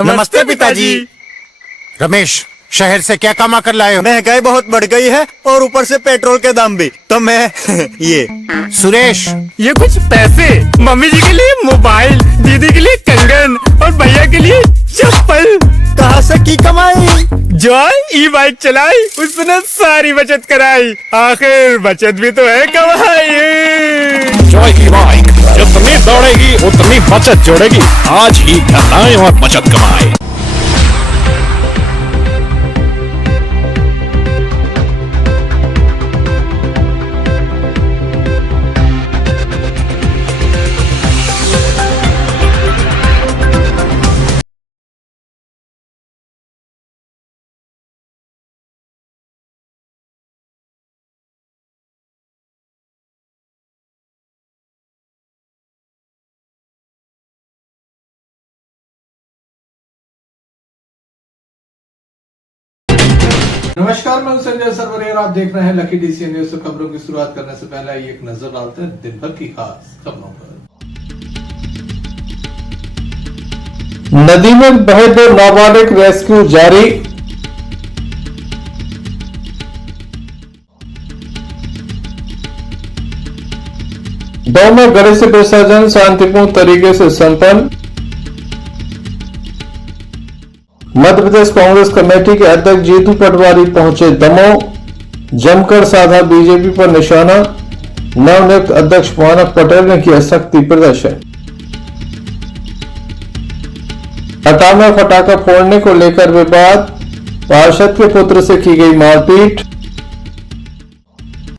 नमस्ते पिताजी। रमेश, शहर से क्या कमा कर लाए हो? महंगाई बहुत बढ़ गई है और ऊपर से पेट्रोल के दाम भी, तो मैं ये। सुरेश, ये कुछ पैसे मम्मी जी के लिए मोबाइल, दीदी के लिए कंगन और भैया के लिए चप्पल। कहाँ से की कमाई? जो ई बाइक चलाई उसने सारी बचत कराई, आखिर बचत भी तो है कमाई। जॉय की बाइक जितनी दौड़ेगी उतनी बचत जोड़ेगी। आज ही घर आए और बचत कमाए। नमस्कार, मैं हूं संजय सरवरिया। आप देख रहे हैं लकी डीसी न्यूज। खबरों की शुरुआत करने से पहले आइए एक नजर डालते हैं दिन भर की खास खबरों पर। नदी में बहे 2 नाबालिग, रेस्क्यू जारी। दो में गणेश विसर्जन शांतिपूर्ण तरीके से संपन्न। मध्य प्रदेश कांग्रेस कमेटी के अध्यक्ष जीतू पटवारी पहुंचे दमोह, जमकर साधा बीजेपी पर निशाना। नवनियुक्त अध्यक्ष मानव पटेल ने किया शक्ति प्रदर्शन। हटा में फटाखा फोड़ने को लेकर विवाद, पार्षद के पुत्र से की गई मारपीट।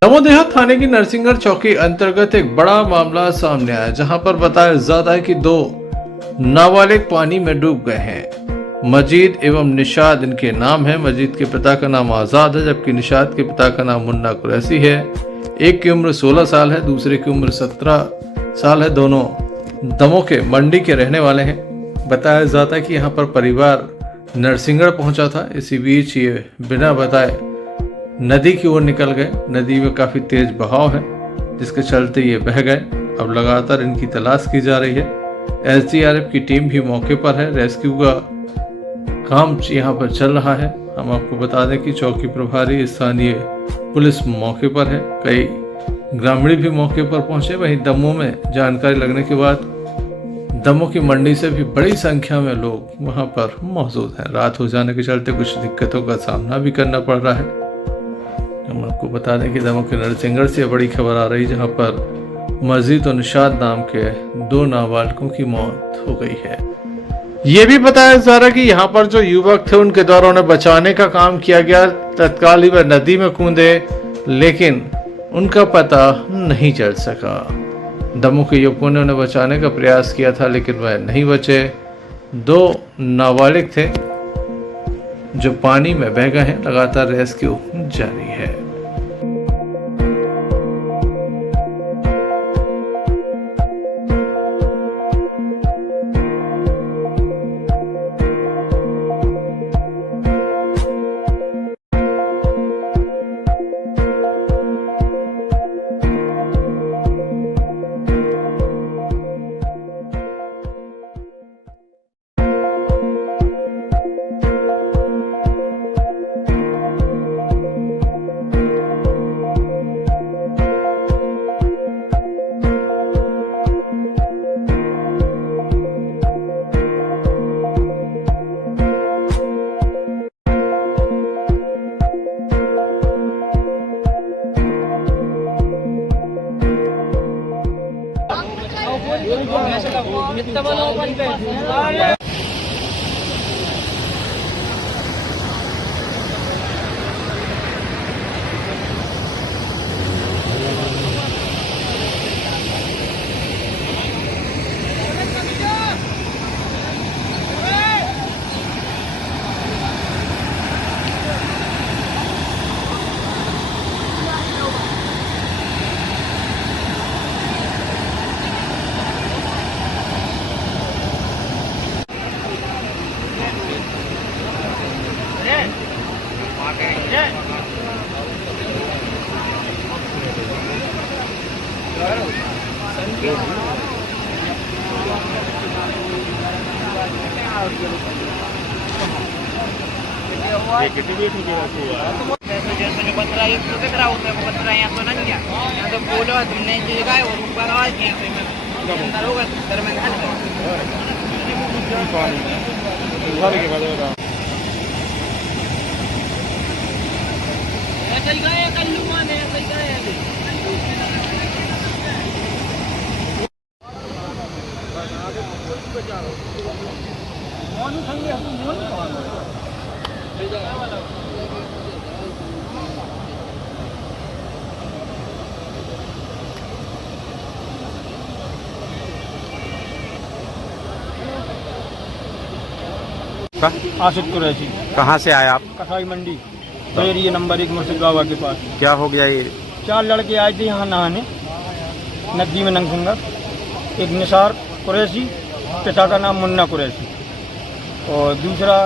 दमोह थाने की नरसिंहगढ़ चौकी अंतर्गत एक बड़ा मामला सामने आया, जहां पर बताया जाता है कि 2 नाबालिग पानी में डूब गए हैं। मजीद एवं निशाद इनके नाम है। मजीद के पिता का नाम आजाद है, जबकि निशाद के पिता का नाम मुन्ना कुरैशी है। एक की उम्र 16 साल है, दूसरे की उम्र 17 साल है। दोनों दमोह के मंडी के रहने वाले हैं। बताया जाता है कि यहाँ पर परिवार नरसिंहगढ़ पहुंचा था। इसी बीच ये बिना बताए नदी की ओर निकल गए। नदी में काफी तेज बहाव है, जिसके चलते ये बह गए। अब लगातार इनकी तलाश की जा रही है। एसडीआरएफ की टीम भी मौके पर है। रेस्क्यू का काम यहाँ पर चल रहा है। हम आपको बता दें कि चौकी प्रभारी स्थानीय पुलिस मौके पर है। कई ग्रामीण भी मौके पर पहुंचे। वहीं दमोह में जानकारी लगने के बाद दमोह की मंडी से भी बड़ी संख्या में लोग वहां पर मौजूद हैं। रात हो जाने के चलते कुछ दिक्कतों का सामना भी करना पड़ रहा है। हम आपको बता दें कि दमोह के नरसिंहगढ़ से बड़ी खबर आ रही, जहां पर मजीद और निशाद नाम के 2 नाबालिगों की मौत हो गई है। ये भी बताया जा रहा है कि यहाँ पर जो युवक थे उनके द्वारा उन्हें बचाने का काम किया गया। तत्काल ही वह नदी में कूदे, लेकिन उनका पता नहीं चल सका। दमोह के युवकों ने उन्हें बचाने का प्रयास किया था, लेकिन वह नहीं बचे। 2 नाबालिग थे जो पानी में बह गए हैं। लगातार रेस्क्यू जारी है। जैसे जो बंदरा ये तो दिख रहा होता है, वो बंदरा यहाँ तो नहीं है, यहाँ तो बोलो तुमने जो जगह है वो ऊपर आवाज नहीं आती, अंदर होगा घर में घट ऐसा ही गए कल्लू माने, ऐसा ही गए अभी। आशिक कुरैशी, कहाँ से आए आप? कसाई मंडी, एरिया नंबर 1 मुर्शिदाबाद के पास। क्या हो गया ये? 4 लड़के आए थे यहाँ नहाने नदी में नंगसिंगर। एक निसार कुरैशी, पिता का नाम मुन्ना कुरैशी, और दूसरा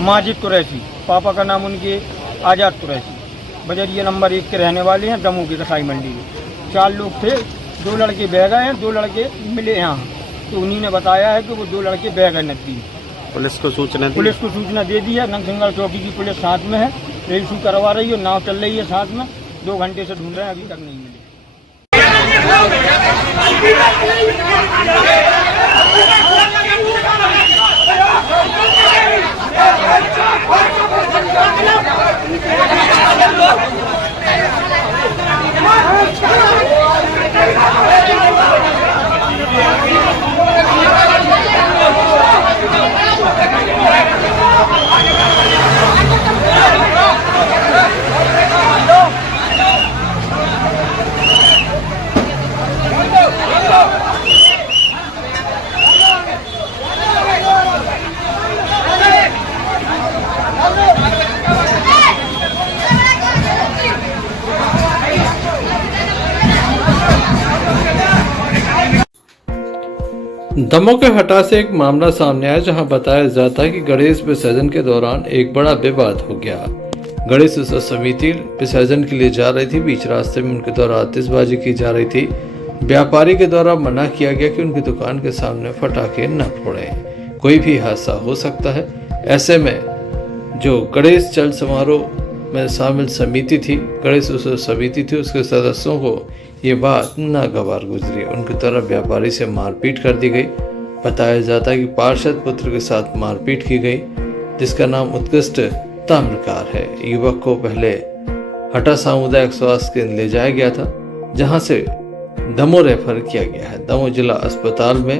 माजिद कुरैशी, पापा का नाम उनके आज़ाद कुरैशी। बजरिया नंबर 1 के रहने वाले हैं, दमू के कसाई मंडी में। 4 लोग थे, 2 लड़के बह गए हैं, 2 लड़के मिले यहाँ, तो उन्हीं ने बताया है कि वो 2 लड़के बह गए नदी में। पुलिस को सूचना दी? पुलिस को सूचना दे दी है, नंगसिंगर चौकी की पुलिस साथ में है, रेस्क्यू करवा रही है, नाव चल रही है साथ में। 2 घंटे से ढूंढ रहे हैं, अभी तक नहीं मिले। दमोह के हटा से एक मामला सामने आया जहां बताया जाता है कि गणेश विसर्जन के दौरान एक बड़ा विवाद हो गया। गणेश उत्सव समिति विसर्जन के लिए जा रही थी, बीच रास्ते में उनके द्वारा आतिशबाजी की जा रही थी। व्यापारी के द्वारा मना किया गया कि उनकी दुकान के सामने पटाखे न फोड़ें, कोई भी हादसा हो सकता है। ऐसे में जो गणेश चल समारोह में शामिल समिति थी, गणेश उत्सव समिति थी, उसके सदस्यों को ये बात नागवार गुजरी। उनकी तरफ व्यापारी से मारपीट कर दी गई। बताया जाता है कि पार्षद पुत्र के साथ मारपीट की गई, जिसका नाम उत्कृष्ट ताम्रकार है। युवक को पहले हटा सामुदायिक स्वास्थ्य केंद्र ले जाया गया था, जहां से दमोह रेफर किया गया है। दमोह जिला अस्पताल में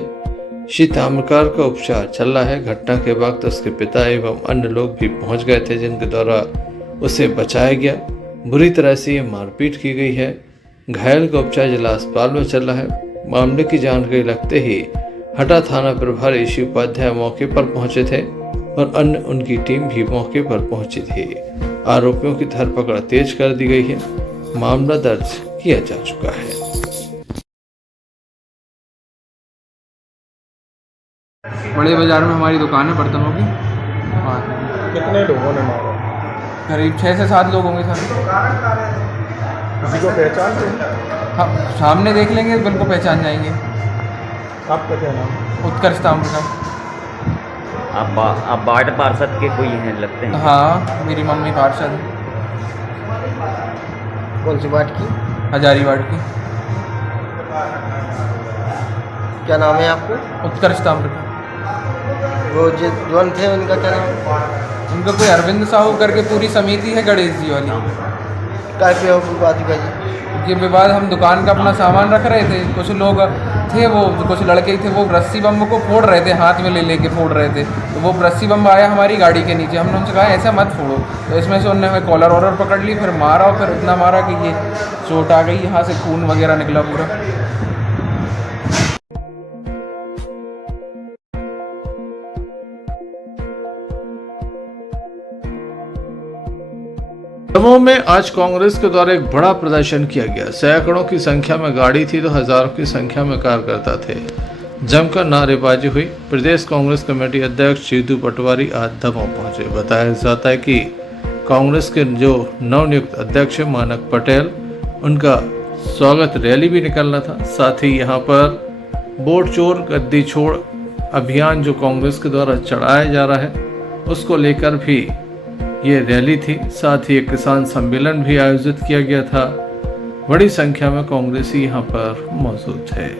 श्री ताम्रकार का उपचार चल रहा है। घटना के वक्त उसके पिता एवं अन्य लोग भी पहुंच गए थे, जिनके द्वारा उसे बचाया गया। बुरी तरह से ये मारपीट की गई है। घायल का उपचार जिला अस्पताल में चल रहा है। मामले की जानकारी लगते ही हटा थाना प्रभारी शिव उपाध्याय मौके पर पहुंचे थे और अन्य उनकी टीम भी मौके पर पहुंची थी। आरोपियों की धरपकड़ तेज कर दी गई है। मामला दर्ज किया जा चुका है। बड़े बाजार में हमारी दुकान है बर्तनों की। कितने लोगों ने मारा? करीब 6 से 7 लोग होंगे सर। किसी को पहचानते हैं? हाँ, सामने देख लेंगे तो बिल्कुल पहचान जाएंगे। आपका क्या नाम? उत्कर्ष ताम्रकार। आप वार्ड पार्षद के कोई हैं लगते हैं? हाँ, मेरी मम्मी पार्षद है। कौन सी वार्ड की? हजारी वार्ड की। क्या नाम है आपको? उत्कर्ष ताम्रकार। वो जौन थे उनका क्या नाम? उनका कोई अरविंद साहू करके पूरी समिति है गणेश जी वाली। क्या पे हो बात जी? ये विवाद, हम दुकान का अपना सामान रख रहे थे, कुछ लोग थे, वो कुछ लड़के थे, वो रस्सी बम को फोड़ रहे थे, हाथ में ले लेके फोड़ रहे थे। तो वो रस्सी बम आया हमारी गाड़ी के नीचे, हमने उनसे कहा ऐसा मत फोड़ो। तो इसमें से उन्होंने हमें कॉलर वॉलर पकड़ ली, फिर मारा, और फिर इतना मारा कि ये चोट आ गई, यहाँ से खून वगैरह निकला पूरा। दमोह में आज कांग्रेस के द्वारा एक बड़ा प्रदर्शन किया गया। सैकड़ों की संख्या में गाड़ी थी तो हजारों की संख्या में कार्यकर्ता थे। जमकर नारेबाजी हुई। प्रदेश कांग्रेस कमेटी अध्यक्ष जीतू पटवारी आज दमोह पहुंचे। बताया जाता है कि कांग्रेस के जो नवनियुक्त अध्यक्ष मानक पटेल, उनका स्वागत रैली भी निकलना था। साथ ही यहाँ पर वोट चोर गद्दी छोड़ अभियान जो कांग्रेस के द्वारा चलाया जा रहा है उसको लेकर भी ये रैली थी। साथ ही एक किसान सम्मेलन भी आयोजित किया गया था। बड़ी संख्या में कांग्रेसी यहाँ पर मौजूद थे।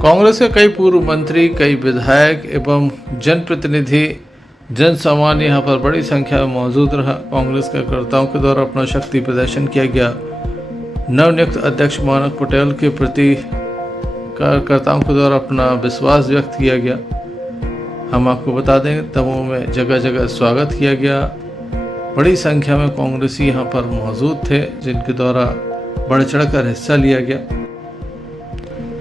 कांग्रेस के कई पूर्व मंत्री, कई विधायक एवं जनप्रतिनिधि, जन सामान्य यहाँ पर बड़ी संख्या में मौजूद रहा। कांग्रेस कार्यकर्ताओं के द्वारा अपना शक्ति प्रदर्शन किया गया। नवनियुक्त अध्यक्ष मानक पटेल के प्रति कार्यकर्ताओं के द्वारा अपना विश्वास व्यक्त किया गया। हम आपको बता दें, दमोह में जगह जगह स्वागत किया गया। बड़ी संख्या में कांग्रेसी यहाँ पर मौजूद थे जिनके द्वारा बढ़ चढ़कर हिस्सा लिया गया।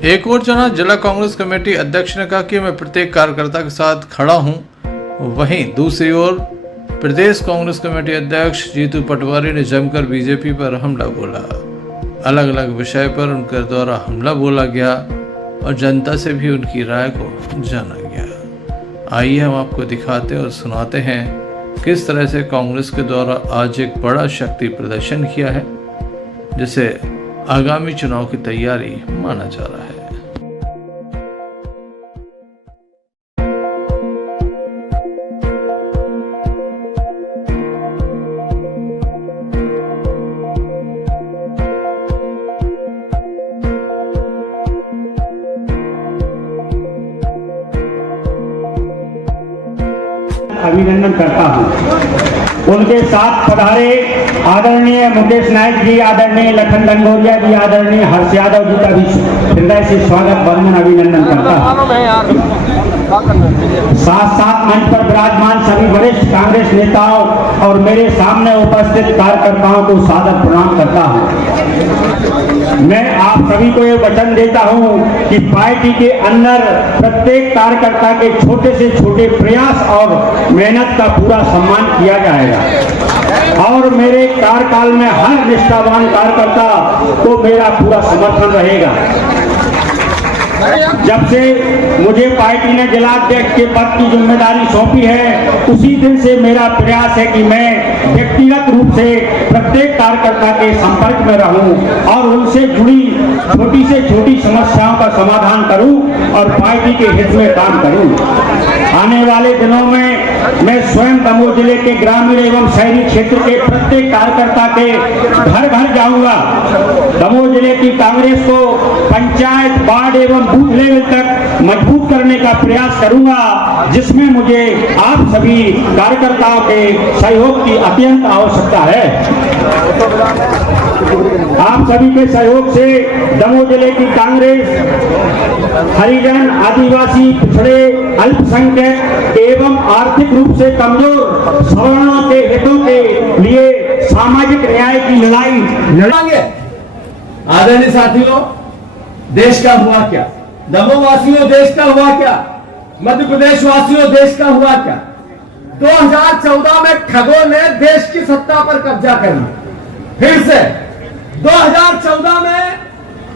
एक और जना जिला कांग्रेस कमेटी अध्यक्ष ने कहा कि मैं प्रत्येक कार्यकर्ता के साथ खड़ा हूं। वहीं दूसरी ओर प्रदेश कांग्रेस कमेटी अध्यक्ष जीतू पटवारी ने जमकर बीजेपी पर हमला बोला। अलग अलग विषय पर उनके द्वारा हमला बोला गया और जनता से भी उनकी राय को जाना गया। आइए हम आपको दिखाते और सुनाते हैं किस तरह से कांग्रेस के द्वारा आज एक बड़ा शक्ति प्रदर्शन किया है, जिसे आगामी चुनाव की तैयारी माना जा रहा है। अभिनंदन करता हूं। उनके साथ पधारे आदरणीय मुकेश नायक जी, आदरणीय लखन लंगोरिया जी, आदरणीय हर्ष यादव जी का भी हृदय से स्वागत वंदन अभिनंदन करता हूं। साथ साथ मंच पर विराजमान सभी वरिष्ठ कांग्रेस नेताओं और मेरे सामने उपस्थित कार्यकर्ताओं को सादर प्रणाम करता हूं। मैं आप सभी को ये वचन देता हूं कि पार्टी के अंदर प्रत्येक कार्यकर्ता के छोटे से छोटे प्रयास और मेहनत का पूरा सम्मान किया जाएगा और मेरे कार्यकाल में हर निष्ठावान कार्यकर्ता को मेरा पूरा समर्थन रहेगा। जब से मुझे पार्टी ने जिलाध्यक्ष के पद की जिम्मेदारी सौंपी है, उसी दिन से मेरा प्रयास है कि मैं व्यक्तिगत रूप से प्रत्येक कार्यकर्ता के संपर्क में रहूं और उनसे जुड़ी छोटी से छोटी समस्याओं का समाधान करूं और पार्टी के हित में काम करूं। आने वाले दिनों में मैं स्वयं दमोह जिले के ग्रामीण एवं शहरी क्षेत्र के प्रत्येक कार्यकर्ता के घर घर जाऊंगा। दमोह जिले की कांग्रेस को पंचायत, वार्ड एवं बूथ लेवल तक मजबूत करने का प्रयास करूंगा, जिसमें मुझे आप सभी कार्यकर्ताओं के सहयोग की अत्यंत आवश्यकता है। आप सभी के सहयोग से दमोह जिले की कांग्रेस हरिजन, आदिवासी, पिछड़े, अल्पसंख्यक एवं आर्थिक रूप से कमजोर सवर्णों के हितों के लिए सामाजिक न्याय की लड़ाई लड़ेंगे। आदरणीय साथियों, देश का हुआ क्या, दमोह वासियों देश का हुआ क्या, मध्य प्रदेश वासियों देश का हुआ क्या। 2014 में ठगों ने देश की सत्ता पर कब्जा कर लिया। फिर से 2014 में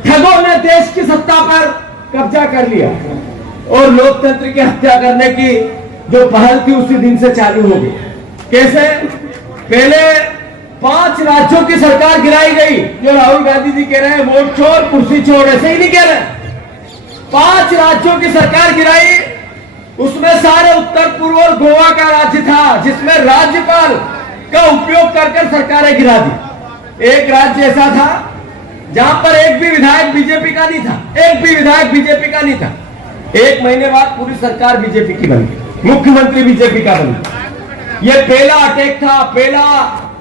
ठगों ने देश की सत्ता पर कब्जा कर लिया और लोकतंत्र की हत्या करने की जो पहल थी उसी दिन से चालू हो गई। कैसे? पहले 5 राज्यों की सरकार गिराई गई। जो राहुल गांधी जी कह रहे हैं वोट चोर, कुर्सी चोर, ऐसे ही नहीं कह रहे। 5 राज्यों की सरकार गिराई, उसमें सारे उत्तर पूर्व और गोवा का राज्य था, जिसमें राज्यपाल का उपयोग कर सरकारें गिरा दी। एक राज्य ऐसा था जहां पर एक भी विधायक बीजेपी का नहीं था, एक भी विधायक बीजेपी का नहीं था। 1 महीने बाद पूरी सरकार बीजेपी की बन गई, मुख्यमंत्री बीजेपी का बन गया। यह पहला अटैक था, पहला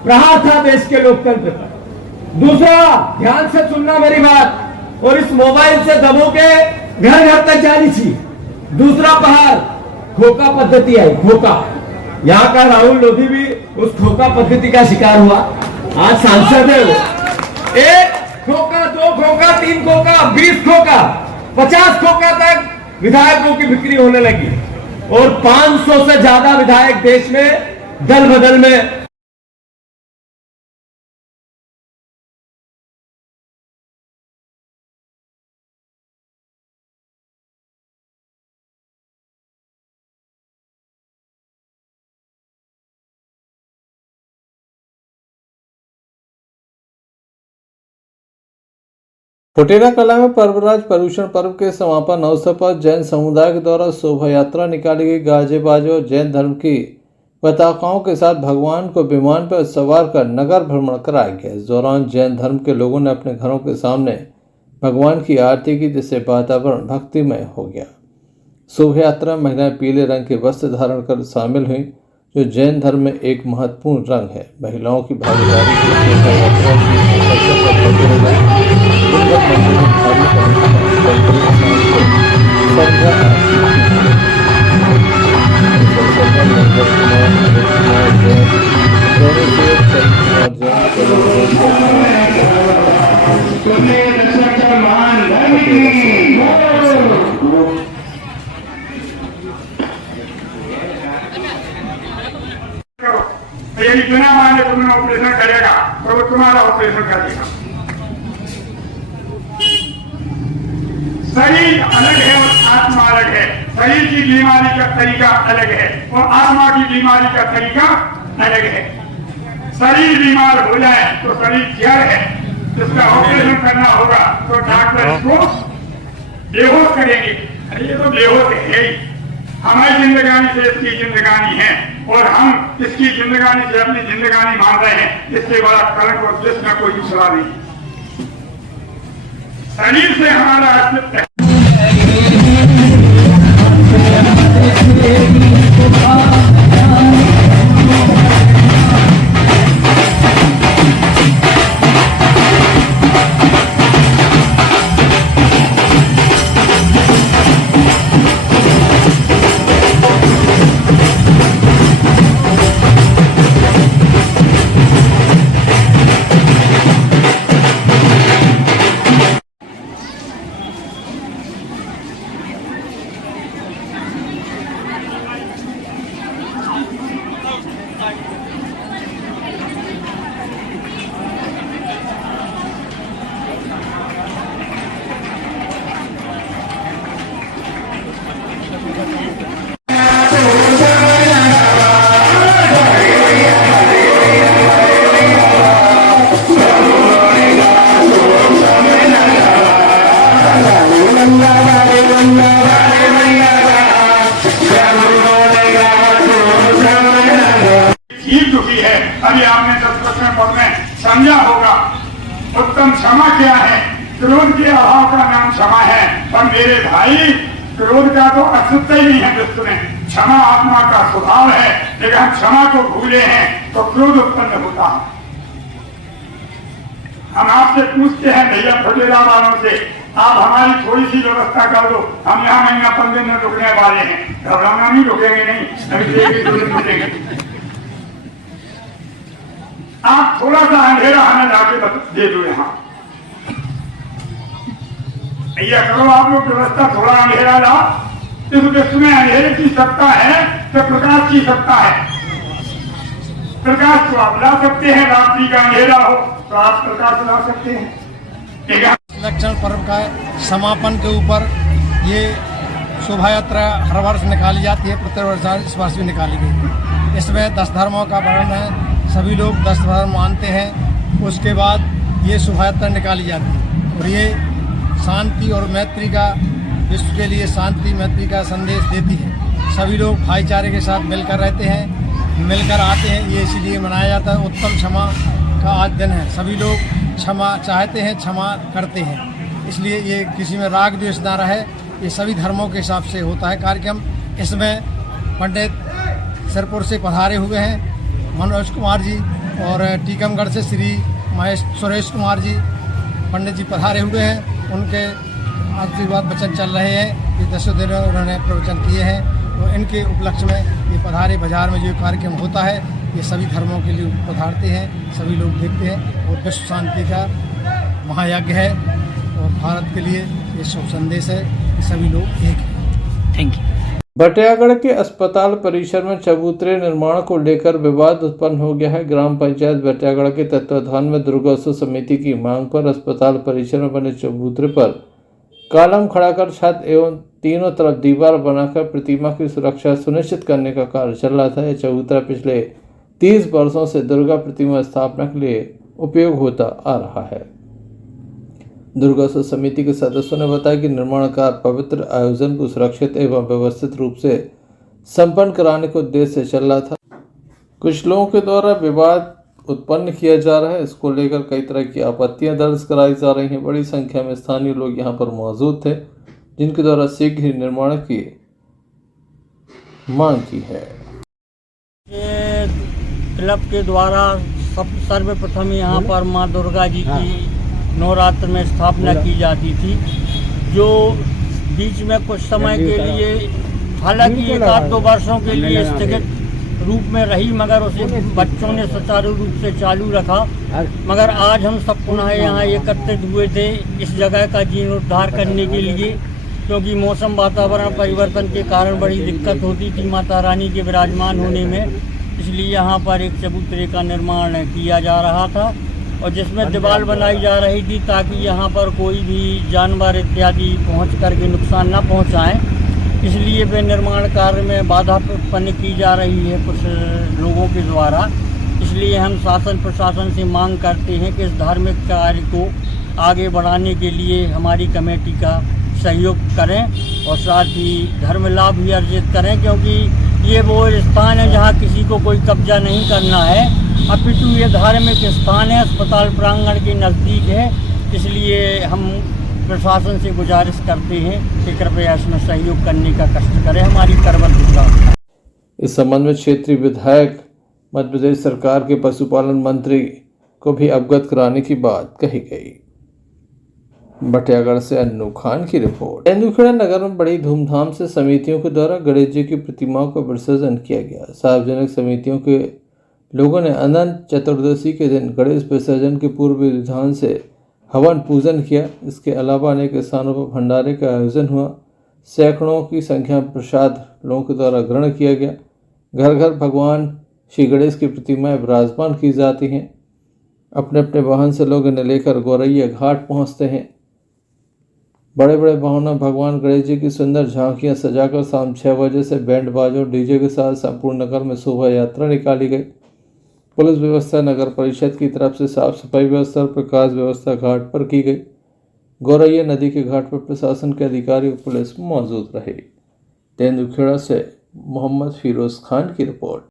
प्रहार था देश के लोकतंत्र पर। दूसरा, ध्यान से सुनना मेरी बात, और इस मोबाइल से दमोह के घर घर तक जानी चाहिए। दूसरा प्रहार खोखा पद्धति आई, खोखा। यहाँ का राहुल लोधी भी उस खोखा पद्धति का शिकार हुआ। आज सांसद है वो। 1 खोखा, 2 खोखा, 3 खोखा, 20 खोखा, 50 खोखा तक विधायकों की बिक्री होने लगी। और 500 से ज्यादा विधायक देश में दल बदल में फुटेरा कला में पर्वराज पर्यूषण पर्व के समापन अवसर पर जैन समुदाय के द्वारा शोभा यात्रा निकाली गई। गाजे बाजे और जैन धर्म की पताकाओं के साथ भगवान को विमान पर सवार कर नगर भ्रमण कराया गया। इस दौरान जैन धर्म के लोगों ने अपने घरों के सामने भगवान की आरती की, जिससे वातावरण भक्तिमय हो गया। शोभा यात्रा में महिलाएं पीले रंग के वस्त्र धारण कर शामिल हुई, जो जैन धर्म में एक महत्वपूर्ण रंग है। महिलाओं की भागीदारी से शोभा यात्रा की अवसर पर मंदिर में यदि बिना माने तुम्हें ऑपरेशन करेगा तो वो तुम्हारा ऑपरेशन कर देगा। शरीर अलग है और आत्मा अलग है। शरीर की बीमारी का तरीका अलग है और आत्मा की बीमारी का तरीका अलग है। शरीर बीमार हो जाए तो शरीर जड़ है, जिसका ऑपरेशन करना होगा तो डॉक्टर इसको बेहोश करेंगे। अरे ये तो बेहोश है ही। हमारी जिंदगानी से इसकी जिंदगानी है और हम इसकी जिंदगानी से अपनी जिंदगानी मान रहे हैं। इससे बड़ा कलंक और देश में कोई दूसरा नहीं। शरीर से हमारा अस्तित्व है। अभी आपने 10 प्रश्न पढ़ में समझा होगा। उत्तम क्षमा क्या है? क्रोध के अभाव का नाम क्षमा है। पर मेरे भाई, क्रोध का तो अस्तित्व ही नहीं है विश्व में। क्षमा आत्मा का स्वभाव है, लेकिन हम क्षमा को भूले हैं तो क्रोध उत्पन्न होता है। हम आपसे पूछते हैं भैया फुटेरा वालों से, आप हमारी थोड़ी सी व्यवस्था कर दो, हम यहाँ महीना 15 दिन रुकने वाले हैं। घबराना नहीं, रुकेंगे नहीं, अभी देखेंगे। आप थोड़ा सा अंधेरा हमें लाके दे दो। यहाँ भैया करो आप लोग व्यवस्था, थोड़ा अंधेरा लाओ। इस विश्व में अंधेरे की सत्ता है तो प्रकाश की सत्ता है। प्रकाश को आप ला सकते हैं, रात्रि का अंधेरा हो तो आप प्रकाश ला सकते हैं। लक्षण पर्व का समापन के ऊपर ये शोभा यात्रा हर वर्ष निकाली जाती है। प्रत्येक वर्ष इस वर्ष भी निकाली गई। इसमें 10 धर्मों का वर्णन है। सभी लोग 10 धर्म मानते हैं। उसके बाद ये शोभा यात्रा निकाली जाती है और ये शांति और मैत्री का, विश्व के लिए शांति मैत्री का संदेश देती है। सभी लोग भाईचारे के साथ मिलकर रहते हैं, मिलकर आते हैं। ये इसीलिए मनाया जाता है। उत्तम क्षमा का आज दिन है। सभी लोग क्षमा चाहते हैं, क्षमा करते हैं। इसलिए ये किसी में राग द्वेष ना रहे। ये सभी धर्मों के हिसाब से होता है कार्यक्रम। इसमें पंडित सिरपुर से पधारे हुए हैं मनोज कुमार जी और टीकमगढ़ से श्री सुरेश कुमार जी पंडित जी पधारे हुए हैं। उनके आशीर्वाद वचन चल रहे हैं। ये 10 दिन उन्होंने प्रवचन किए हैं। तो इनके उपलक्ष्य में ये पधारे बाजार में जो कार्यक्रम होता है, ये सभी धर्मों के लिए पधारते हैं, सभी लोग देखते हैं। और विश्व शांति का महायज्ञ है और भारत के लिए ये शुभ संदेश है कि सभी लोग एक हैं। Thank you. भटियागढ़ के अस्पताल परिसर में चबूतरे निर्माण को लेकर विवाद उत्पन्न हो गया है। ग्राम पंचायत भटियागढ़ के तत्वाधान में दुर्गोत्सव समिति की मांग पर अस्पताल परिसर में बने चबूतरे पर कॉलम खड़ा कर छत एवं तीनों तरफ दीवार बनाकर प्रतिमा की सुरक्षा सुनिश्चित करने का कार्य चल रहा था। यह चबूतरा पिछले 30 वर्षों से दुर्गा प्रतिमा स्थापना के लिए उपयोग होता आ रहा है। दुर्गोत्सव समिति के सदस्यों ने बताया कि निर्माण कार्य पवित्र आयोजन को सुरक्षित एवं व्यवस्थित रूप से संपन्न कराने के उद्देश्य से चल रहा था। कुछ लोगों के द्वारा विवाद उत्पन्न किया जा रहा है। इसको लेकर कई तरह की आपत्तियां दर्ज कराई जा रही हैं। बड़ी संख्या में स्थानीय लोग यहां पर मौजूद थे, जिनके द्वारा शीघ्र ही निर्माण की मांग की है। ये क्लब के द्वारा सर्वप्रथम यहाँ पर माँ दुर्गा जी की नवरात्र में स्थापना की जाती थी, जो बीच में कुछ समय के लिए, हालांकि 1-2 वर्षों के लिए स्थगित रूप में रही, मगर उसे बच्चों ने सुचारू रूप से चालू रखा। मगर आज हम सब पुनः यहाँ एकत्रित हुए थे इस जगह का जीर्णोद्धार करने के लिए, क्योंकि मौसम वातावरण परिवर्तन के कारण बड़ी दिक्कत होती थी माता रानी के विराजमान होने में। इसलिए यहाँ पर एक चबूतरे का निर्माण किया जा रहा था और जिसमें दीवार बनाई जा रही थी ताकि यहाँ पर कोई भी जानवर इत्यादि पहुँच करके नुकसान न पहुँचाएं। इसलिए वे निर्माण कार्य में बाधा उत्पन्न की जा रही है कुछ लोगों के द्वारा। इसलिए हम शासन प्रशासन से मांग करते हैं कि इस धार्मिक कार्य को आगे बढ़ाने के लिए हमारी कमेटी का सहयोग करें और साथ ही धर्म लाभ भी अर्जित करें, क्योंकि ये वो स्थान है जहाँ किसी को कोई कब्जा नहीं करना है, अपितु ये धार्मिक स्थान है, अस्पताल प्रांगण के नज़दीक है। इसलिए हम प्रशासन से गुजारिश करते हैं कि कृपया इसमें सहयोग करने का कष्ट करें, हमारी करवत। इस संबंध में क्षेत्रीय विधायक मध्य प्रदेश सरकार के पशुपालन मंत्री को भी अवगत कराने की बात कही गई। भटियागढ़ से अन्नू खान की रिपोर्ट। तेंदुखेड़ा नगर में बड़ी धूमधाम से समितियों के द्वारा गणेश जी की प्रतिमाओं का विसर्जन किया गया। सार्वजनिक समितियों के लोगों ने अनंत चतुर्दशी के दिन गणेश विसर्जन के पूर्व विधान से हवन पूजन किया। इसके अलावा अनेक स्थानों पर भंडारे का आयोजन हुआ। सैकड़ों की संख्या में प्रसाद लोगों के द्वारा ग्रहण किया गया। घर घर भगवान श्री गणेश की प्रतिमाएं विराजमान की जाती हैं। अपने अपने वाहन से लोग इन्हें लेकर गौरैया घाट पहुंचते हैं। बड़े बड़े वाहनों भगवान गणेश जी की सुंदर झांकियां सजाकर शाम 6 बजे से बैंड बाजों डीजे के साथ संपूर्ण नगर में शोभा यात्रा निकाली गई। पुलिस व्यवस्था नगर परिषद की तरफ से साफ सफाई व्यवस्था और प्रकाश व्यवस्था घाट पर की गई। गौरैया नदी के घाट पर प्रशासन के अधिकारी और पुलिस मौजूद रहे। तेंदुखेड़ा से मोहम्मद फिरोज खान की रिपोर्ट।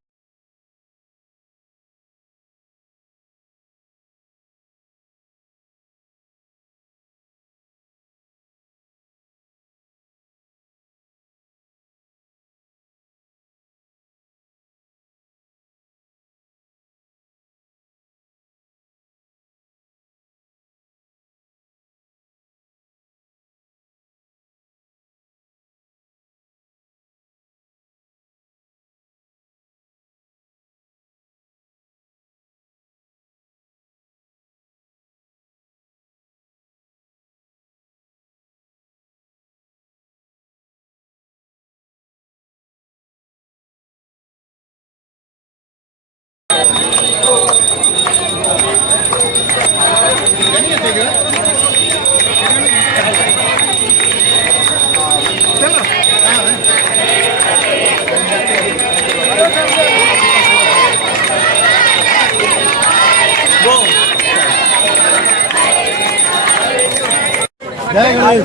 जय गणेश।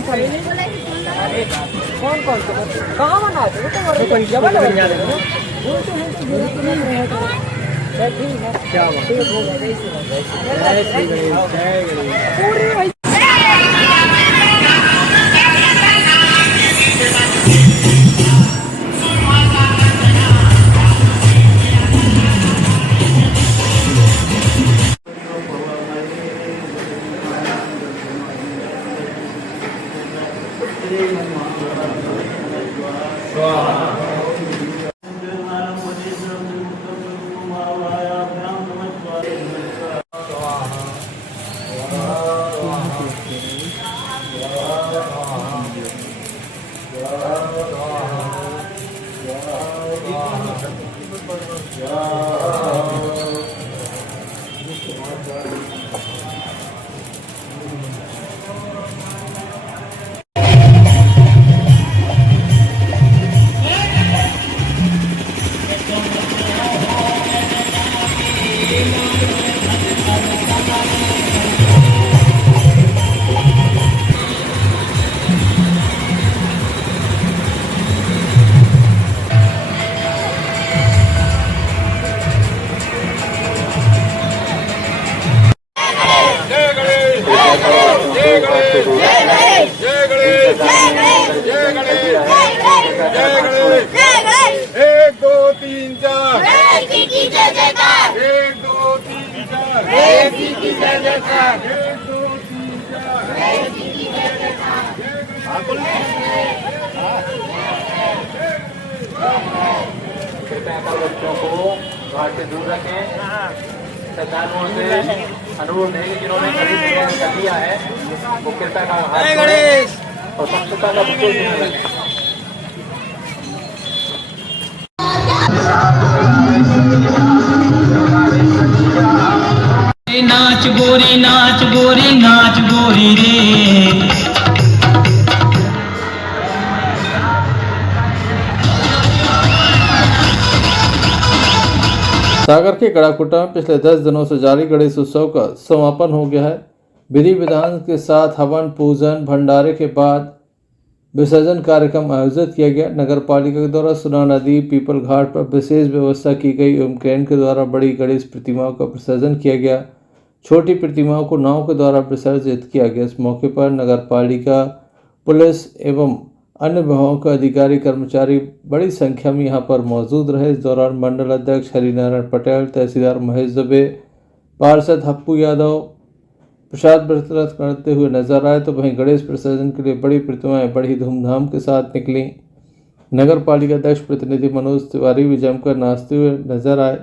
कौन कौन कहाँ बनाते हो? क्या एक दो तीन चार, एक दो तीन चार, कृपया कर बच्चों को घाट से दूर रखें। सरकारों से अनुरोध है कि जिन्होंने खरीद कर लिया है वो कृपया का हाथ और स्वच्छता का बिल्कुल ध्यान रखें। नाच गोरी नाच गोरी नाच गोरी रे। सागर के गड़ाकोटा में पिछले 10 दिनों से जारी गणेश उत्सव का समापन हो गया है। विधि विधान के साथ हवन पूजन भंडारे के बाद विसर्जन कार्यक्रम आयोजित किया गया। नगर पालिका के द्वारा सुना नदी पीपल घाट पर विशेष व्यवस्था की गई एवं क्रेन के द्वारा बड़ी गणेश प्रतिमाओं का विसर्जन किया गया। छोटी प्रतिमाओं को नाव के द्वारा विसर्जित किया गया। इस मौके पर नगर पालिका पुलिस एवं अन्य विभागों के अधिकारी कर्मचारी बड़ी संख्या में यहां पर मौजूद रहे। इस दौरान मंडल अध्यक्ष हरिनारायण पटेल, तहसीलदार महेश दुबे, पार्षद हप्पू यादव प्रसाद वितरित करते हुए नजर आए। तो वहीं गणेश विसर्जन के लिए बड़ी प्रतिमाएं बड़ी धूमधाम के साथ निकली। नगर पालिका अध्यक्ष प्रतिनिधि मनोज तिवारी भी जमकर नाचते हुए नजर आए।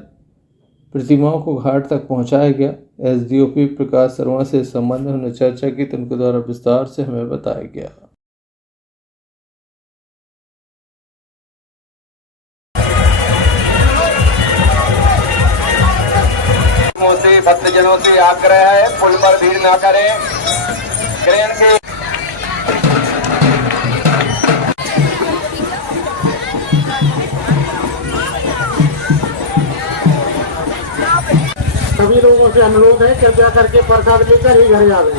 प्रतिमाओं को घाट तक पहुंचाया गया। एसडीओपी प्रकाश शर्मा से इस संबंध में उन्होंने चर्चा की तो उनके द्वारा विस्तार से हमें बताया गया। से भक्तजनों से आग्रह है पुल पर भीड़ न करें। क्रेन के सभी लोगों से अनुरोध है कृपया करके प्रसाद लेकर ही घर जावे।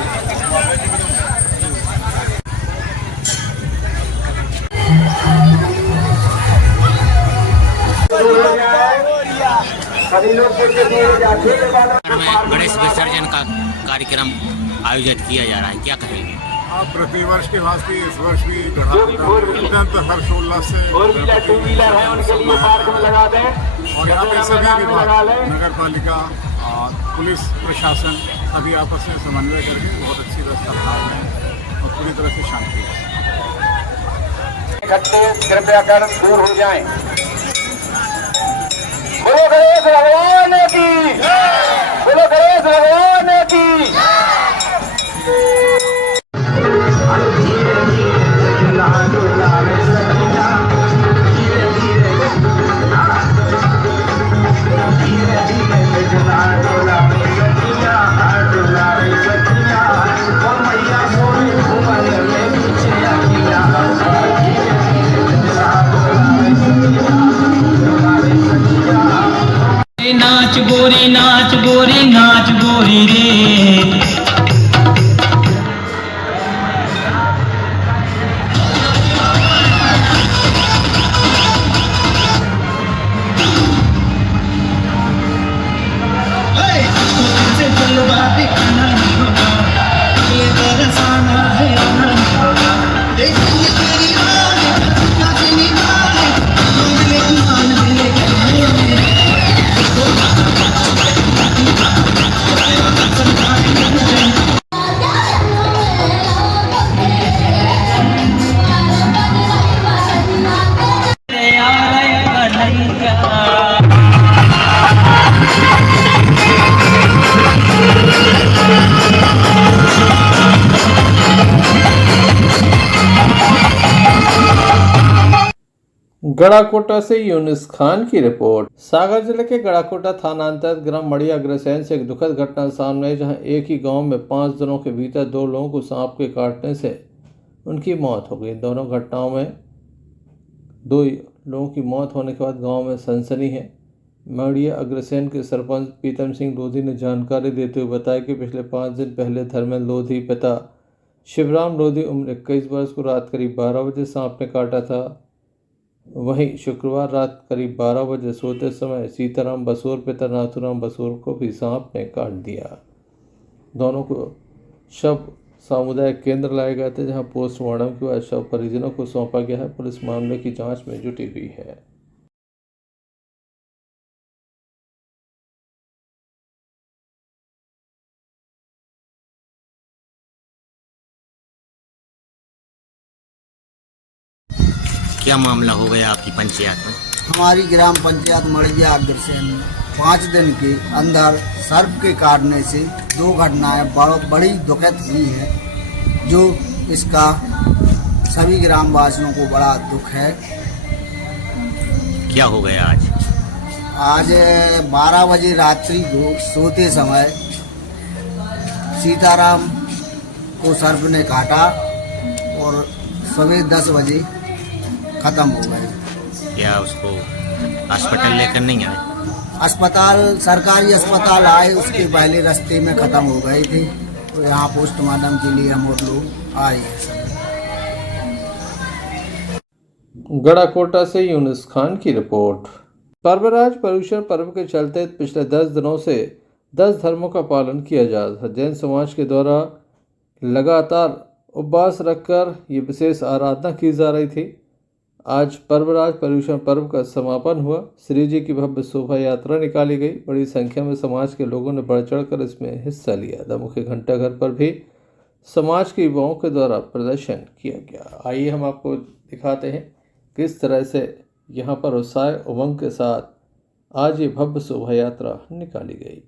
गणेश विसर्जन का कार्यक्रम आयोजित किया जा रहा है, क्या कहेंगे आप? प्रतिवर्ष के वास्ते इस वर्ष भी अत्यंत हर्षोल्लास से और यहाँ पे सभी विभाग नगर पालिका पुलिस प्रशासन सभी आपस में समन्वय करके बहुत अच्छी व्यवस्था बना रहे हैं और पूरी तरह से शांति है। इकट्ठे कृपया कर दूर हो जाएं। बोलो गणेश भगवान की, बोलो गणेश भगवान की। नाच गोरी नाच गोरी नाच गोरी रे। गड़ाकोटा से यूनुस खान की रिपोर्ट। सागर जिले के गड़ाकोटा थाना अंतर्गत ग्राम मड़िया अग्रसेन से एक दुखद घटना सामने आई, जहां एक ही गांव में 5 दिनों के भीतर 2 लोगों को सांप के काटने से उनकी मौत हो गई। दोनों घटनाओं में 2 लोगों की मौत होने के बाद गांव में सनसनी है। माड़िया अग्रसेन के सरपंच पीतम सिंह लोधी ने जानकारी देते हुए बताया कि पिछले 5 दिन पहले धर्मेंद्र लोधी पिता शिवराम लोधी उम्र 21 वर्ष को रात करीब 12 बजे सांप ने काटा था। वहीं शुक्रवार रात करीब 12 बजे सोते समय सीताराम बसोर पिता नाथुराम बसोर को भी सांप ने काट दिया। दोनों को शव सामुदायिक केंद्र लाए गए थे, जहां पोस्टमार्टम के बाद शव परिजनों को सौंपा गया है। पुलिस मामले की जांच में जुटी हुई है। क्या मामला हो गया आपकी पंचायत में? हमारी ग्राम पंचायत मड़िया अग्रसेन में 5 दिन के अंदर सर्प के काटने से 2 घटनाएं बड़ी दुखद हुई है, जो इसका सभी ग्रामवासियों को बड़ा दुख है। क्या हो गया आज? आज 12 बजे रात्रि को सोते समय सीताराम को सर्प ने काटा और सुबह 10 बजे खत्म हो गए। क्या उसको अस्पताल लेकर नहीं आए? अस्पताल, सरकारी अस्पताल आए, उसके पहले रास्ते में खत्म हो गए थे, तो यहाँ पोस्टमार्टम के लिए हम लोग आए हैं। गड़ाकोटा से यूनुस खान की रिपोर्ट। पर्वराज पर्युषण पर्व के चलते पिछले 10 दिनों से 10 धर्मों का पालन किया जा रहा था। जैन समाज के द्वारा लगातार उपवास रखकर ये विशेष आराधना की जा रही थी। आज पर्वराज पर्युषण पर्व का समापन हुआ। श्री जी की भव्य शोभा यात्रा निकाली गई। बड़ी संख्या में समाज के लोगों ने बढ़ चढ़कर इसमें हिस्सा लिया। दमोह के घंटाघर पर भी समाज के युवाओं के द्वारा प्रदर्शन किया गया। आइए हम आपको दिखाते हैं किस तरह से यहाँ पर उत्साह उमंग के साथ आज ये भव्य शोभा यात्रा निकाली गई।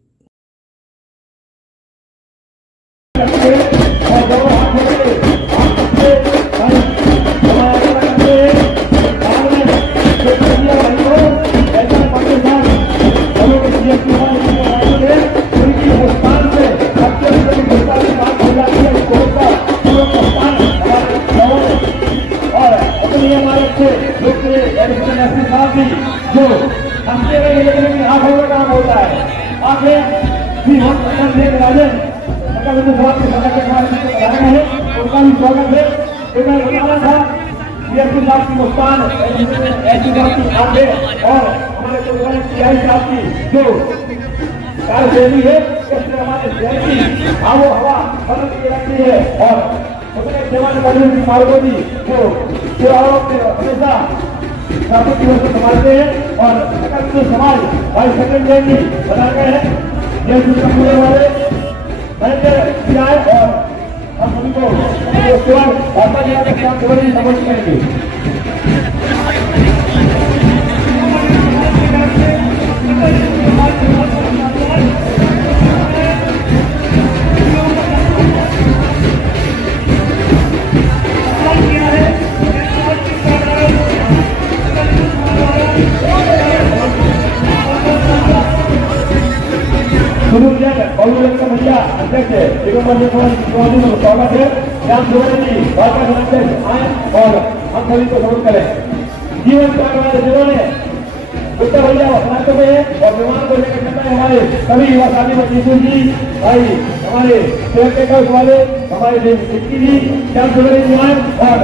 जीवन वाले जिन्होंने उत्तर भैया वसनातों में और विमान को लेकर चलता है हमारे सभी युवा साथी बच्चू जी भाई, हमारे सेवक वाले, हमारे सिक्की जी, श्याम सुंदरी विमान और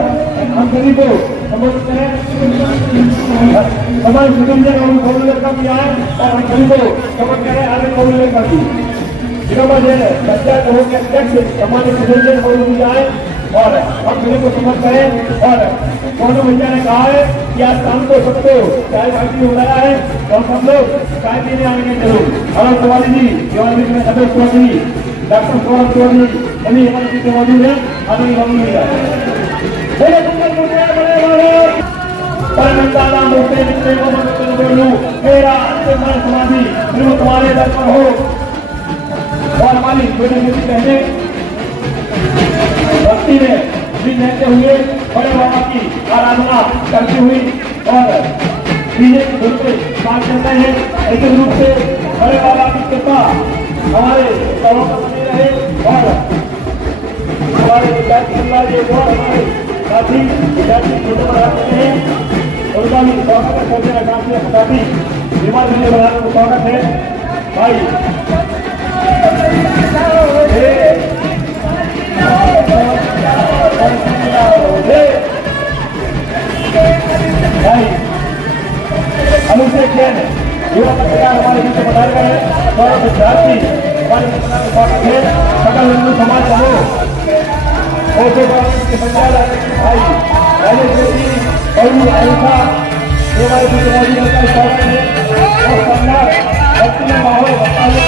हम सभी को संबोधित करें। हमारे सुगम का भी आए और हम सभी को समझ करें आगे कौन का भी बच्चा समूह के अध्यक्ष हमारे सुगम जी आए और हम सभी को समझ करें। और दोनों भैया ने कहा है कि आज शाम को सबको चाय पार्टी हो रहा है तो हम लोग चाय पीने आएंगे जरूर। हमारे सवाली जी, जवानी में सदस्य चौधरी, डॉक्टर सौरभ चौधरी सभी हमारे पीछे मौजूद है। हमें मेरा अंतिम समाधि तुम्हारे दर पर हो और हमारी छोटी छोटी बहने भक्ति में भी रहते हुए बड़े बाबा की आराधना करती हुई और डीजे की धुन पे बात करते हैं। ऐसे रूप से बड़े बाबा की कृपा हमारे सभा पर बनी रहे और हमारे विद्यार्थी हमारे साथी विद्यार्थी फोटो बनाते हैं उनका भी स्वागत करते हैं। विमान विजय बनाने का स्वागत है भाई। अभिषेक जैन युवा पत्रकार हमारे बीच में पधार गए हैं। गौरव विद्यार्थी हमारे बीच में स्वागत है। सकल हिंदू समाज समूह ओशो के संचालक भाई राजेश जी और अहिंसा हमारे बीच में मौजूद है। स्वागत है और शानदार भक्ति में माहौल बनता हुआ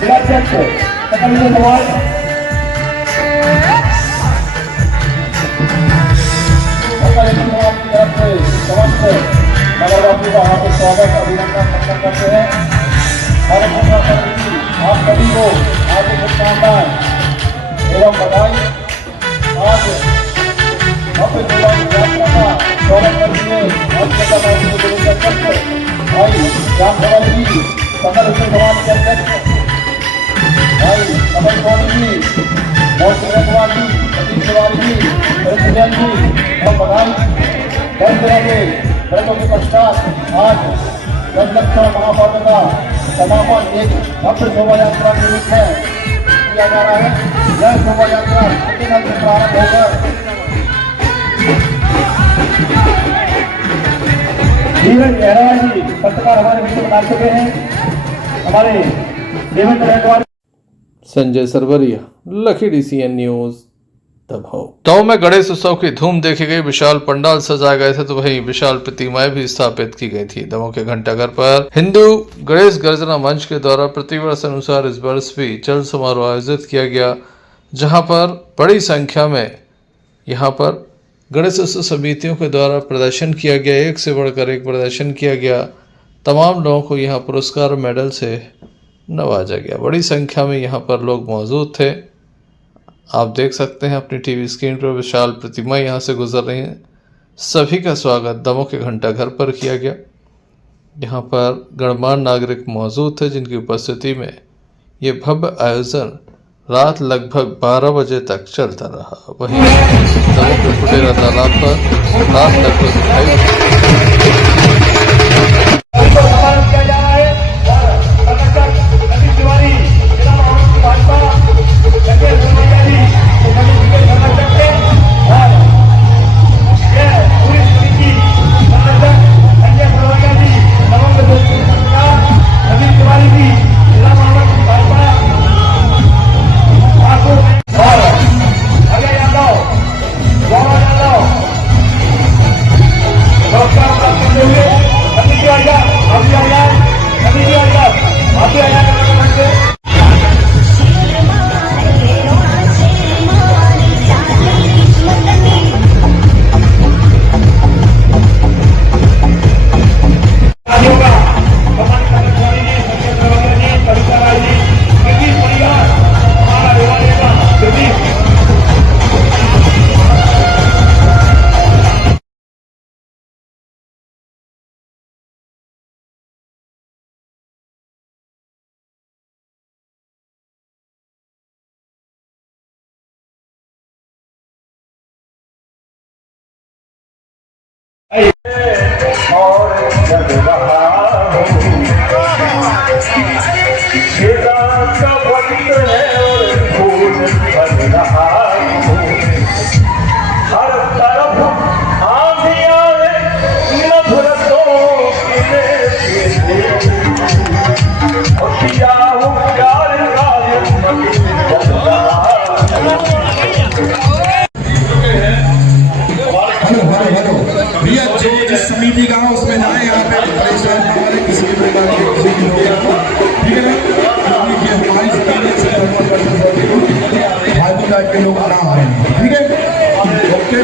जिलाध्यक्ष सकल हिंदू समाज की तरफ से समस्त नगरवासियों का हार्दिक स्वागत अभिनंदन करते हैं। आप सभी को हार्दिक शुभकामनाएं एवं बधाई। आज भव्य दिवाली यात्रा का स्वागत करते हुए भाई राम जी सकल हिंदू समाज के अध्यक्ष भाई कमल कौर जी, मौसम रखवाल जी, सतीश तिवारी जी, प्रेसिडेंट जी और बधाई। 10 दिनों के व्रतों के पश्चात आज गजलक्ष्मण महापर्व का समापन एक भव्य शोभा यात्रा के रूप में किया जा रहा है। यह शोभा यात्रा प्रतिदिन से प्रारंभ होकर धीरज गहरा जी पत्रकार हमारे बीच में आ चुके हैं। हमारे देवेंद्र रैकवाल, संजय सरवरिया, लखी DCN न्यूज दमोह। गांव में गणेश उत्सव की धूम देखी गई। विशाल पंडाल सजाए गए थे तो वहीं विशाल प्रतिमाएं भी स्थापित की गई थी। दमोह के घंटाघर पर हिंदू गणेश गर्जना मंच के द्वारा प्रतिवर्ष अनुसार इस वर्ष भी चल समारोह आयोजित किया गया, जहां पर बड़ी संख्या में यहां पर गणेश उत्सव समितियों के द्वारा प्रदर्शन किया गया। एक से बढ़कर एक प्रदर्शन किया गया। तमाम लोगों को यहाँ पुरस्कार मेडल से नवाजा गया। बड़ी संख्या में यहाँ पर लोग मौजूद थे। आप देख सकते हैं अपनी टीवी स्क्रीन पर विशाल प्रतिमा यहाँ से गुजर रही हैं। सभी का स्वागत दमोह के घंटाघर पर किया गया। यहाँ पर गणमान्य नागरिक मौजूद थे जिनकी उपस्थिति में ये भव्य आयोजन रात लगभग 12 बजे तक चलता रहा। वहीं दमोह के फुटेरा तालाब पर रात लगभग समिति का उसमें जाए यहाँ पे परेशान किसी भी प्रकार की ठीक है ना। के लोग आराम आएंगे। ठीक है, ओके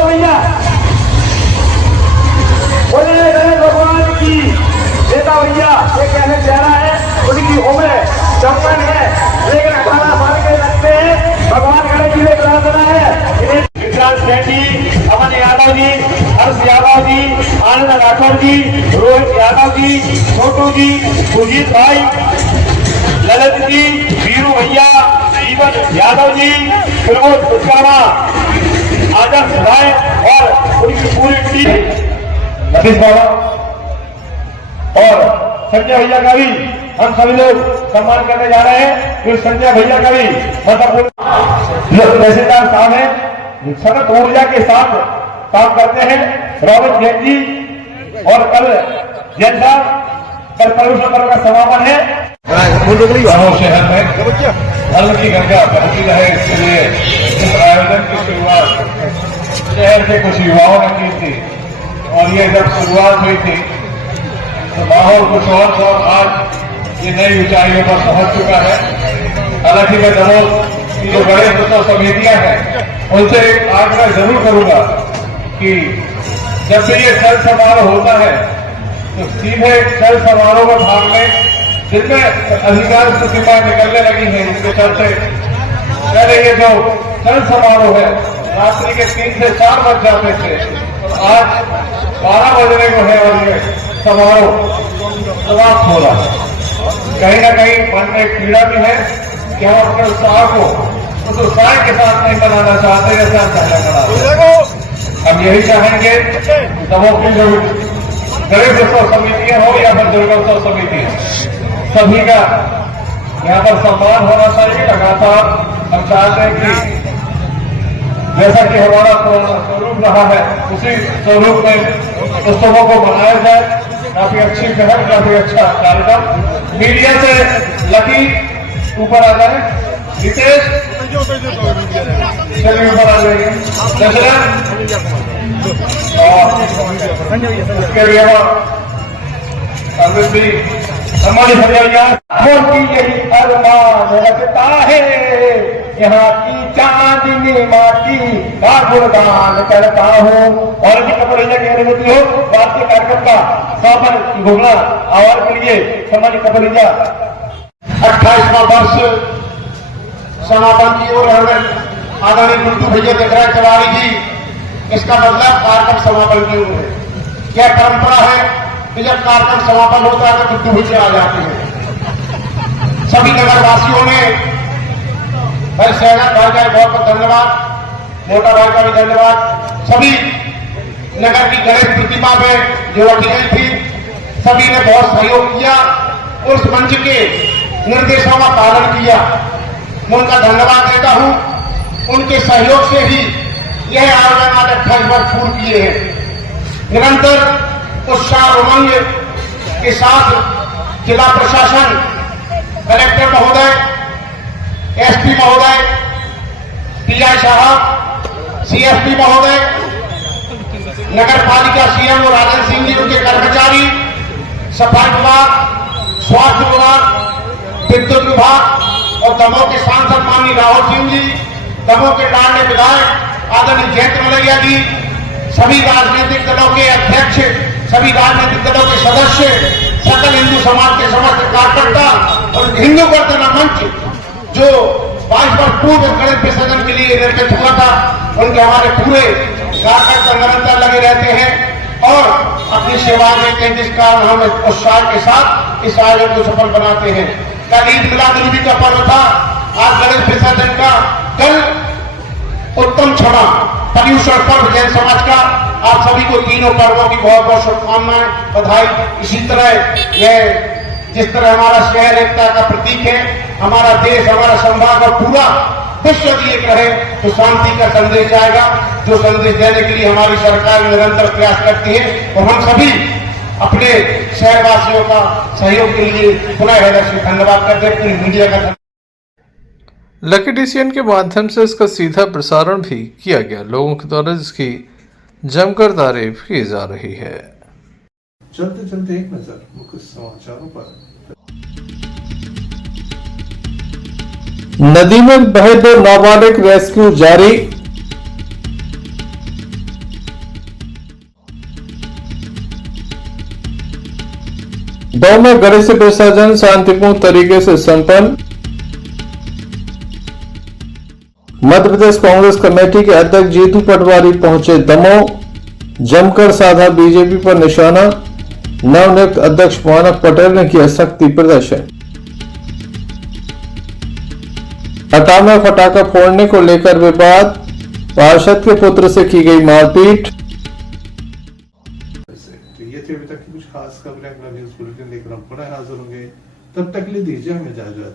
भैया बोले भगवान की बेटा भैया ये कहने जा रहा है उनकी उम्र 54 है लेकिन 18 साल के लगते हैं। भगवान गणेश जी ने प्रार्थना है विक्रांत सेठ जी, अमन यादव जी, हर्ष यादव जी, आनंद राठौर जी, रोहित यादव जी, छोटू जी, सुजीत भाई, ललित जी, वीरू भैया, जीवन यादव जी, प्रमोद विश्वकर्मा, आदर्श राय और उनकी पूरी टीम, सतीश बाबा और संजय भैया का भी हम सभी लोग सम्मान करने जा रहे हैं। फिर संजय भैया का भी तहसीलदार साहब है, सतत ऊर्जा के साथ काम करते हैं। रॉबर्ट जैन जी और कल जैन साहब कल प्रवेश का समापन है। शहर में धर्म की गंगा बहती रहे इसके लिए इस आयोजन की शुरुआत शहर के कुछ युवाओं ने की थी और ये जब शुरुआत हुई थी तो माहौल कुछ और आज ये नई ऊंचाइयों पर पहुंच चुका है। हालांकि मैं दमोह की जो बड़े उत्सव समितियां हैं उनसे एक आग्रह जरूर करूंगा कि जब भी ये चल समारोह होता है तो सीधे चल समारोह में भाग लें जिनमें अधिकार प्रतिभा निकलने लगी है। इसके चलते पहले ये जो चल समारोह है रात्रि के 3 से 4 बज जाते थे, आज 12 बजने को है और ये समारोह समाप्त हो रहा है। कहीं ना कहीं मन में एक पीड़ा भी है कि हम अपने उत्साह को उस उत्साह के साथ नहीं बनाना चाहते जैसे हम पहले बनाते। हम यही चाहेंगे दमोह की जो गणेश उत्सव समितियां हो या फिर दुर्गोत्सव समितियां, सभी का यहाँ पर सम्मान होना चाहिए। लगातार हम चाहते हैं कि जैसा कि हमारा स्वरूप रहा है उसी स्वरूप में उत्सवों को मनाया जाए। काफी अच्छी पहल, काफी अच्छा कार्यक्रम। मीडिया से लकी ऊपर आ जाए, रितेश चलिए ऊपर आ जाइए, और इसके लिए अमित जी हमारी भैया की यही अरमान रखता है, यहाँ की चांदनी माटी का गुणगान करता हूँ। और भी कपड़िया कह रही होती हो बात के कार्यक्रम का समापन घूमना आवाज के लिए समाज कपड़िया 28वां वर्ष समापन की ओर आदरणीय गुड्डू भैया देख रहे तिवारी जी। इसका मतलब कार्यक्रम समापन की ओर है। यह परंपरा है कि जब कार्यक्रम समापन होता है तो गुड्डू भैया आ जाते हैं। सभी नगरवासियों ने भाई शहजाद भाई का बहुत बहुत धन्यवाद, मोटा भाई का भी धन्यवाद। सभी नगर की गणेश प्रतिमा में जो रखी गई थी सभी ने बहुत सहयोग किया, उस मंच के निर्देशों का पालन किया। मैं उनका धन्यवाद देता हूं। उनके सहयोग से ही यह आयोजन आज 28 वर्ष पूर्ण किए हैं। निरंतर उत्साह उमंग के साथ जिला प्रशासन, कलेक्टर महोदय, एसपी महोदय, पीआई साहब, सीएसपी महोदय, नगर पालिका सीएम और राजन सिंह जी, उनके कर्मचारी, सफाई विभाग, स्वास्थ्य विभाग, विद्युत विभाग और दमोह के सांसद माननीय राहुल सिंह जी, दमोह के लाडले विधायक आदरणीय जयंत मलैया जी, सभी राजनीतिक दलों के अध्यक्ष, सभी राजनीतिक दलों के सदस्य, सकल हिंदू समाज के समस्त कार्यकर्ता और हिंदू वर्धन मंच जो 22 वर्ष पूर्व गणेश विसर्जन के लिए निर्मित हुआ था, उनके हमारे पूरे कार्यकर्ता निरंतर लगे रहते हैं और अपनी सेवा देते हैं, जिस कारण हम उत्साह के साथ इस आयोजन को सफल बनाते हैं। कल ईद मिलाद नबी का पर्व था, आज गणेश विसर्जन का, कल उत्तम क्षमा पर्युषण पर्व जैन समाज का। आप सभी को तीनों पर्वों की बहुत बहुत शुभकामनाएं, बधाई। इसी तरह यह जिस तरह हमारा शहर एकता का प्रतीक है, हमारा देश, हमारा संभाग और पूरा विश्व भी एक रहे तो शांति का संदेश आएगा, जो संदेश देने के लिए हमारी सरकार निरंतर प्रयास करती है। और हम सभी अपने शहरवासियों का सहयोग के लिए पुनः हृदय से धन्यवाद करते हैं। पूरी मीडिया का लकी डीसीएन के माध्यम से इसका सीधा प्रसारण भी किया गया। लोगों के द्वारा इसकी जमकर तारीफ की जा रही है। चलते चलते एक नजर मुख्य समाचारों पर। नदी में बहे 2 नाबालिग, रेस्क्यू जारी। दो में गणेश विसर्जन शांतिपूर्ण तरीके से संपन्न। मध्य प्रदेश कांग्रेस कमेटी के अध्यक्ष जीतू पटवारी पहुंचे दमोह, जमकर साधा बीजेपी पर निशाना। नवनियुक्त अध्यक्ष मानक पटेल ने किया शक्ति प्रदर्शन। हटा में फटाखा फोड़ने को लेकर विवाद, पार्षद के पुत्र से की गई मारपीट। तो ये थी अभी तक की कुछ खास खबरें। अगला न्यूज बुलेटिन लेकर हम पुनः हाजिर होंगे, तब तक के लिए दीजिए हमें इजाजत।